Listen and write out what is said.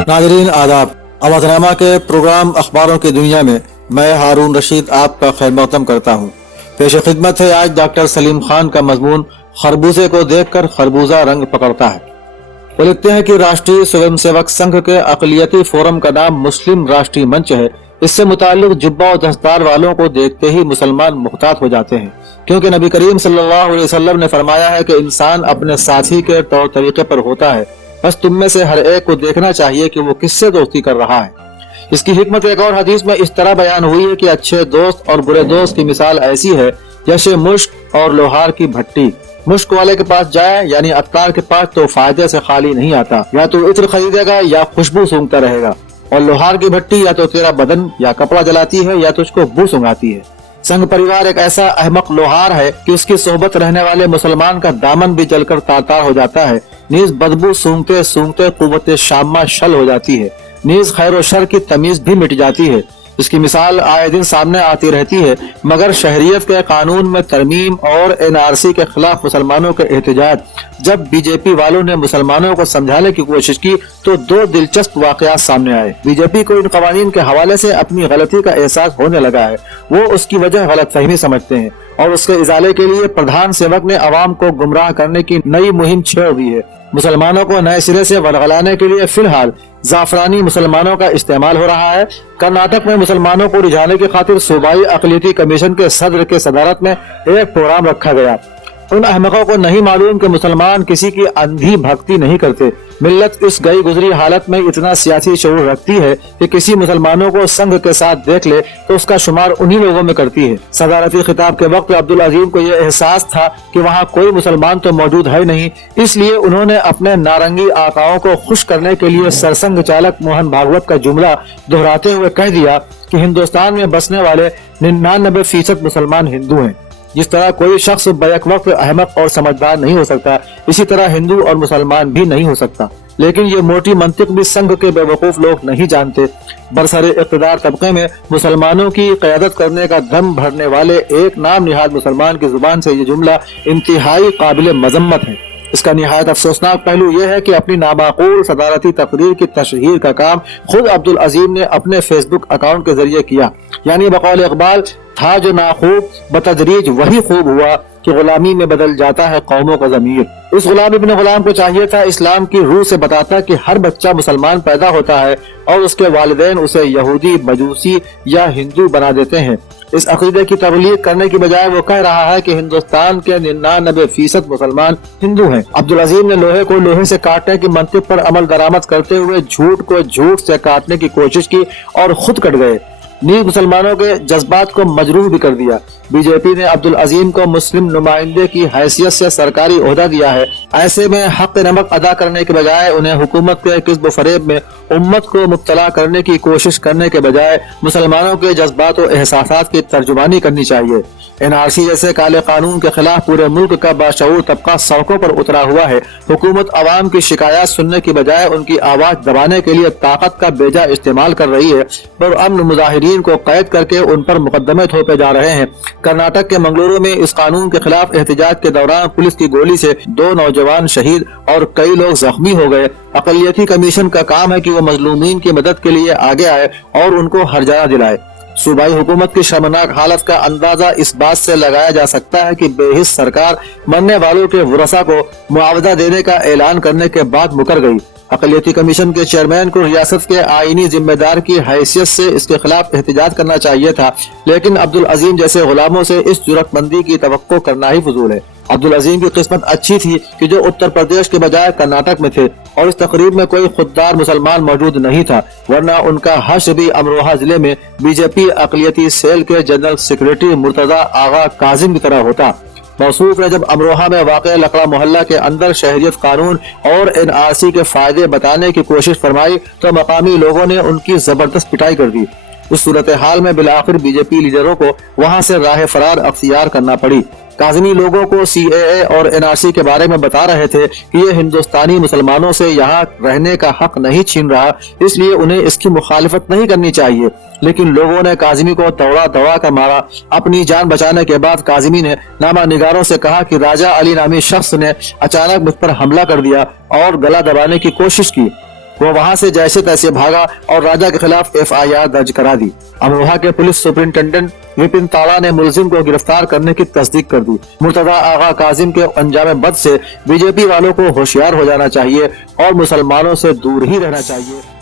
नाज़रीन आदाब। अवधनामा के प्रोग्राम अखबारों की दुनिया में मैं हारून रशीद आपका खैर मक़दम करता हूँ। पेश खिदमत है आज डॉक्टर सलीम खान का मजमून खरबूजे को देखकर खरबूजा रंग पकड़ता है। वो लिखते हैं कि राष्ट्रीय स्वयंसेवक संघ के अक़लियती फोरम का नाम मुस्लिम राष्ट्रीय मंच है। इससे मुताल्लिक जुब्बा और दस्तार वालों को देखते ही मुसलमान मुहतात हो जाते हैं, क्योंकि नबी करीम सल्लल्लाहु अलैहि वसल्लम ने फरमाया है कि इंसान अपने साथी के तौर तरीके पर होता है। बस तुम में से हर एक को देखना चाहिए कि वो किससे दोस्ती कर रहा है। इसकी हिकमत एक और हदीस में इस तरह बयान हुई है कि अच्छे दोस्त और बुरे दोस्त की मिसाल ऐसी है जैसे मुश्क और लोहार की भट्टी। मुश्क वाले के पास जाए यानी अत्तार के पास तो फायदे से खाली नहीं आता, या तो इत्र खरीदेगा या खुशबू सूंघता रहेगा, और लोहार की भट्टी या तो तेरा बदन या कपड़ा जलाती है या तुझको बू सूंघाती है। संघ परिवार एक ऐसा अहमक लोहार है कि उसकी सोहबत रहने वाले मुसलमान का दामन भी जलकर तार-तार हो जाता है। नीज बदबू सूंघते सूंघते कुव्वत शामा शल हो जाती है। नीज खैर और शर की तमीज भी मिट जाती है। इसकी मिसाल आए दिन सामने आती रहती है, मगर शहरियत के कानून में तरमीम और NRC के खिलाफ मुसलमानों के एहतजाज जब बीजेपी वालों ने मुसलमानों को समझाने की कोशिश की तो दो दिलचस्प वाकयात सामने आए। बीजेपी को इन कवानीन के हवाले से अपनी गलती का एहसास होने लगा है। वो उसकी वजह गलतफहमी समझते हैं और उसके इजाले के लिए प्रधान सेवक ने अवाम को गुमराह करने की नई मुहिम छेड़ दी है। मुसलमानों को नए सिरे से वरगलाने के लिए फिलहाल जाफरानी मुसलमानों का इस्तेमाल हो रहा है। कर्नाटक में मुसलमानों को रिझाने की खातिर सूबाई अक़लियती कमीशन के सदर के सदारत में एक प्रोग्राम रखा गया। उन अहमकों को नहीं मालूम कि मुसलमान किसी की अंधी भक्ति नहीं करते। मिल्लत इस गई गुजरी हालत में इतना सियासी शऊर रखती है कि किसी मुसलमानों को संघ के साथ देख ले तो उसका शुमार उन्हीं लोगों में करती है। सदारती खिताब के वक्त अब्दुल अजीम को यह एहसास था कि वहाँ कोई मुसलमान तो मौजूद है नहीं, इसलिए उन्होंने अपने नारंगी आकाओं को खुश करने के लिए सरसंघ चालक मोहन भागवत का जुमला दोहराते हुए कह दिया कि हिंदुस्तान में बसने वाले 99% मुसलमान हिंदू हैं। जिस तरह कोई शख्स बैक वक्त अहमक और समझदार नहीं हो सकता, इसी तरह हिंदू और मुसलमान भी नहीं हो सकता। लेकिन ये मोटी मंतिक भी संघ के बेवकूफ लोग नहीं जानते। बरसरे इक़्तिदार तबके में मुसलमानों की क़यादत करने का दम भरने वाले एक नाम निहाद मुसलमान की जुबान से ये जुमला इंतहाई काबिल मजम्मत है। इसका निहायत अफसोसनाक पहलू यह है कि अपनी नामाकूल सदारती तकरीर की तशहीर का काम खुद अब्दुल अजीम ने अपने फेसबुक अकाउंट के जरिए किया। यानी बकौल इकबाल, था जो नाखूब बतदरीज वही खूब हुआ कि गुलामी में बदल जाता है कौमों का ज़मीर। उस गुलाम इब्न गुलाम को चाहिए था इस्लाम की रूह से बताता कि हर बच्चा मुसलमान पैदा होता है और उसके वालिदैन उसे यहूदी, मजूसी या हिंदू बना देते हैं। इस अकीदे की तबलीग करने की बजाय वो कह रहा है कि हिंदुस्तान के 99% मुसलमान हिंदू हैं। अब्दुल अजीम ने लोहे को लोहे से काटने की मंतिक पर अमल दरामद करते हुए झूठ को झूठ से काटने की कोशिश की और खुद कट गए। नीज मुसलमानों के जज्बात को मजरूह भी कर दिया। बीजेपी ने अब्दुल अजीम को मुस्लिम नुमाइंदे की हैसियत से सरकारी ओहदा दिया है। ऐसे में हक नमक अदा करने के बजाय उन्हें हुकूमत के किस्ब फरेब में उम्मत को मुब्तला करने की कोशिश करने के बजाय मुसलमानों के जज्बात और एहसासात की तर्जुमानी करनी चाहिए। NRC जैसे काले कानून के खिलाफ पूरे मुल्क का बाशऊर तबका सड़कों पर उतरा हुआ है। हुकूमत अवाम की शिकायत सुनने की बजाय उनकी आवाज दबाने के लिए ताकत का बेजा इस्तेमाल कर रही है। पुरअमन मुजाहिरीन को कैद करके उन पर मुकदमे थोपे जा रहे हैं। कर्नाटक के मंगलुरु में इस कानून के खिलाफ एहतजाज के दौरान पुलिस की गोली से 2 नौजवान शहीद और कई लोग जख्मी हो गए। अक़लियती कमीशन का काम है कि वो मजलूमीन की मदद के लिए आगे आए और उनको हर्जाना दिलाए। सूबाई हुकूमत की शर्मनाक हालत का अंदाजा इस बात से लगाया जा सकता है कि बेहिस सरकार मरने वालों के वरसा को मुआवजा देने का ऐलान करने के बाद मुकर गई। अक़लियती कमीशन के चेयरमैन को रियासत के आईनी जिम्मेदार की हैसियत से इसके खिलाफ एहतजाज करना चाहिए था, लेकिन अब्दुल अजीम जैसे गुलामों से इस जुर्रतमंदी की तवक्को करना ही फजूल है। अब्दुल अजीम की किस्मत अच्छी थी कि जो उत्तर प्रदेश के बजाय कर्नाटक में थे और इस तकरीब में कोई खुददार मुसलमान मौजूद नहीं था, वरना उनका हश्र भी अमरोहा जिले में बीजेपी अक़लियती सेल के जनरल सेक्रेटरी मुर्तजा आगा काजिम की तरह होता। मौसूफ ने जब अमरोहा में वाक़ लकड़ा मोहल्ला के अंदर शहरियत कानून और NRC के फायदे बताने की कोशिश फरमाई तो मकामी लोगों ने उनकी जबरदस्त पिटाई कर दी। उस सूरत हाल में बिलाखिर बीजेपी लीडरों को वहां से राह फरार अख्तियार करना पड़ी। काज़मी लोगों को CAA और NRC के बारे में बता रहे थे कि ये हिंदुस्तानी मुसलमानों से यहाँ रहने का हक नहीं छीन रहा, इसलिए उन्हें इसकी मुखालिफत नहीं करनी चाहिए। लेकिन लोगों ने काज़मी को दौड़ा दौड़ा कर मारा। अपनी जान बचाने के बाद काज़मी ने नामा निगारों से कहा कि राजा अली नामी शख्स ने अचानक मुझ पर हमला कर दिया और गला दबाने की कोशिश की। وہ وہاں سے جیسے تیسے بھاگا اور راجہ کے خلاف FIR درج کرا دی۔ امروہہ کے پولیس سپرنٹینڈنٹ وپن تاڑا نے ملزم کو گرفتار کرنے کی تصدیق کر دی۔ مرتضی آغا کاظم کے انجام بد سے BJP والوں کو ہوشیار ہو جانا چاہیے اور مسلمانوں سے دور ہی رہنا چاہیے۔